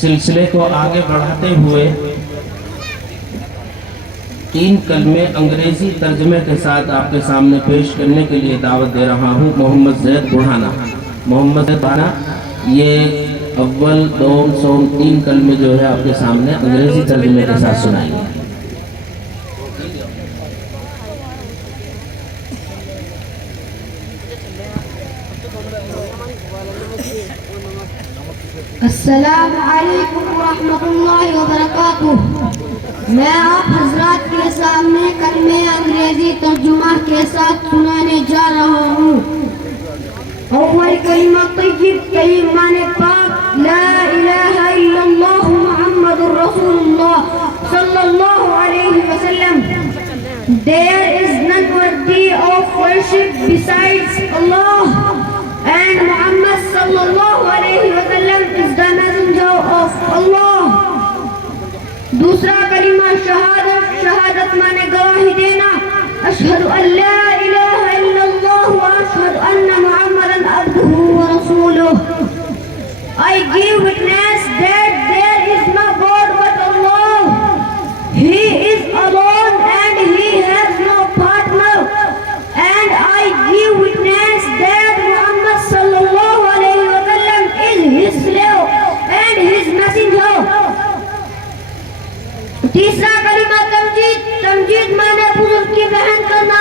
सिलसिले को आगे बढ़ाते हुए 3 कलमे अंग्रेजी तर्जमे के साथ आपके सामने पेश करने के लिए दावत दे रहा हूँ। मोहम्मद ज़ैद बुरहाना, मोहम्मद ज़ैद बुरहाना ये अव्वल 2 सौम 3 कलमे जो है आपके सामने अंग्रेजी तर्जमे के साथ सुनाएंगे। अस्सलामु अलैकुम रहमतुल्लाहि व बरकातुहू। मैं आप हजरात के सामने कलमे अंग्रेजी तर्जुमा के साथ सुनाने जा रहा हूँ। अव्वल कलिमा तय्यब, कलीम माने पाक, ला इलाहा इल्लल्लाह मुहम्मदुर रसूलुल्लाह सल्लल्लाहु अलैहि वसल्लम। There is none worthy of worship besides Allah, and Muhammad sallallahu alaihi wasallam is the messenger of Allah. दूसरा कलिमा शहादत, शहादत माने गवाही देना, अशहदु अल्ला इलाहा इल्लल्लाह व अशहदु अन्ना मुहम्मदन अब्दुहु व रसूलुहु। I give witness that there is no God but Allah. He is alone and he has no partner. And I give witness that Muhammad sallallahu alaihi wasallam is his slave and his messenger. तीसरा कलिमा तमजीद, तमजीद माने बुजुर्ग की बहन करना,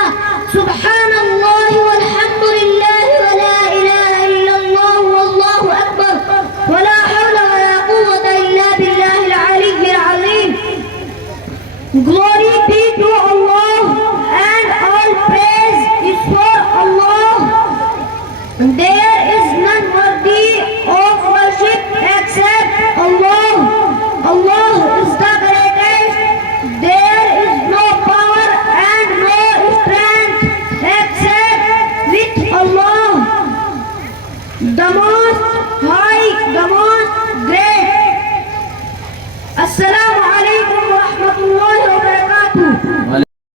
सुब्हानल्लाह वल्हम्दुलिल्लाह व ला इलाहा इल्लल्लाह वल्लाहु अकबर व ला हौला व ला कुव्वता इल्ला बिल्लाहिल अलिय्यिल अज़ीम। Glory be to Allah and all praise is for Allah. There is none worthy of worship except Allah. Allah is the greatest. There is no power and no strength except with Allah. The most high, the most